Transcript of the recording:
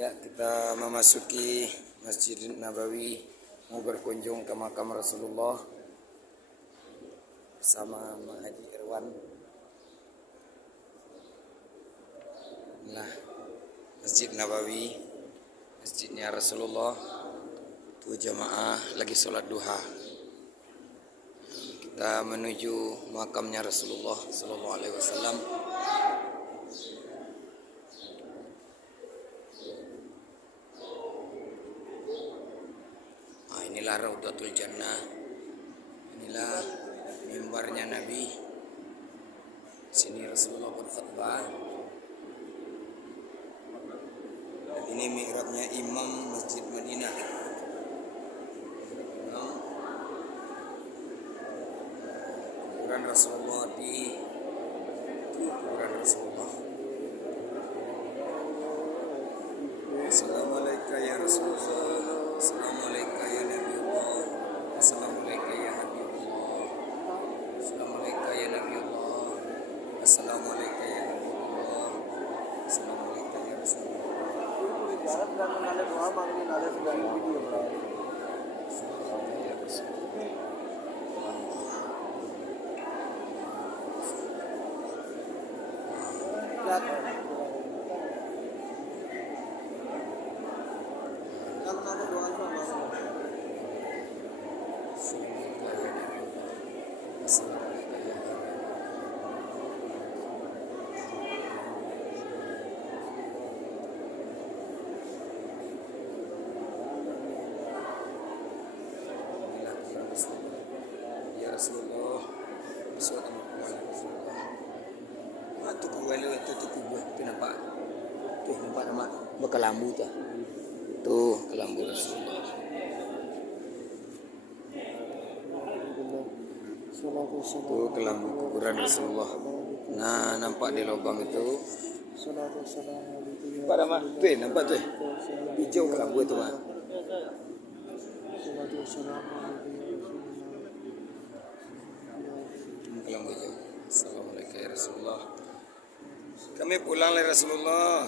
Ya, kita memasuki Masjid Nabawi, mau berkunjung ke makam Rasulullah bersama Mak Haji Irwan. Nah, Masjid Nabawi, masjidnya Rasulullah. Tuh jamaah lagi sholat duha. Kita menuju makamnya Rasulullah Sallallahu Alaihi Wasallam. Inilah Raudatul Jannah. Inilah mimbarnya Nabi. Sini Rasulullah berkhutbah. Dan ini mihrabnya Imam Masjid Madinah. Kuburan Rasulullah di kuburan Rasulullah. Assalamualaikum ya Rasulullah. Assalamualaikum ya Nabi Allah. Assalamualaikum ya Habib Allah. Assalamualaikum ya Nabi Allah. Assalamualaikum ya Habib Allah. Assalamualaikum ya Rasulullah. Ya Rasulullah, tu kuala tu kubur tu nampak. Tu nampak nama bekal lambu tu. Tu kelambu Rasulullah. Tu kelambu kuburan Rasulullah. Nah, nampak di lubang itu. Pada mak, tu nampak tu. Hijau kelambu tu mak. Kelambu hijau. Assalamualaikum ya Rasulullah. Kami pulang dari Rasulullah.